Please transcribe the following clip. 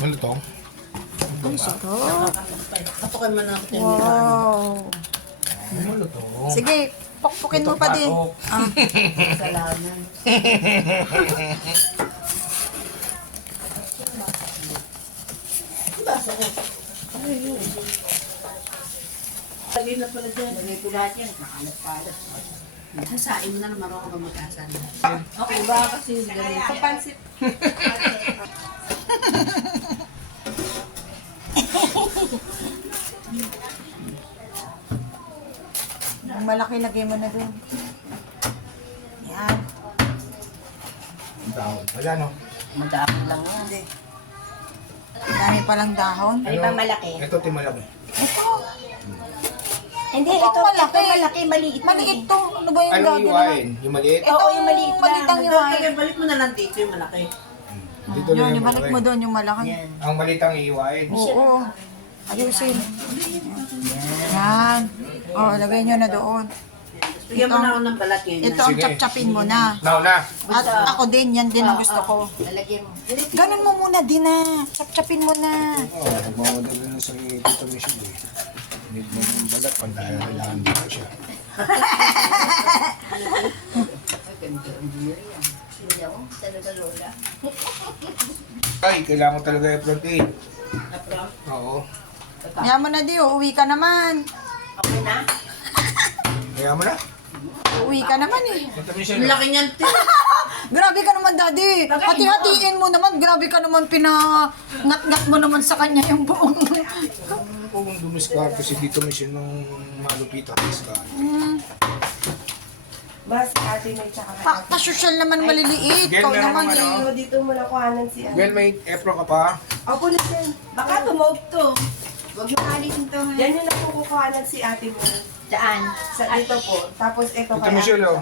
Ano to? Ang sarap. Patukan mo na ako. Wow. Ano to? Sige, pukpukin mo pa din. Ah. Salamat. Baso ko. Lagi na pala dyan. Lagay ko lahat yan. Nakalat-kalat. Sasain mo na naman ako ba mag-asa na. Okay ba? Kasi ganun. Kapansit. Ang malaki lagay mo na doon. Yan. Dahon. Wala no? Madami lang nga. Hindi. Dami palang dahon. Ay, pa malaki. Ito timalaki. Ito. Hindi, Ito, malaki. malaki, maliit. Maliit to. Ano ba yung Ano gagawin? iwain? Yung maliit? Ito yung maliit lang. Maliit ang iwain. Balik mo na lang dito yung malaki. Dito Yun, lang yung ibalik malaki. mo doon yung malaki. Yan. Ang maliit ang iwain. Oo. Ayusin. Yan. O, lagay nyo na doon. Bigyan mo na ako ng balat yun. Ito ang Sige. chap-chapin mo na. Nauna. At ako din, yan din ang gusto ko. Lalagyan mo. Ganun mo muna din na. Chap-chapin mo na. Oo, nagmamadali na sa Tito Michelle eh. Need mo ng balat pag dahil kailangan dito siya. Ganda ang buhay yan. Sinyaw, talaga lola. Ay, kailangan ko talaga i-front eh. Napram. Oo. Kaya mo na di, uuwi ka naman. Okay na? Kaya mo na. Uuwi ka naman eh. Tito Ang Michelle. laki niyan, te. Grabe ka naman, Daddy. Hati-hatiin mo naman. Grabe ka naman, pinangat-ngat mo naman sa kanya yung buong. Kung dumiskarte si Tito Michelle nung malupitan diskarte. Bas, ate may tsaka na. Pasosyal naman maliliit. Gen, Ikaw meron naman naman, eh. oh. So, dito mo na kuhanan si ate. Well, may Efro ka pa. Opo na yan. Baka tumawag to. Huwag mo alisin to, ha? Yan yung na po kukuhanan si ate mo. Daan. Sa dito po. Tapos ito Tito kaya. Michelle, oh.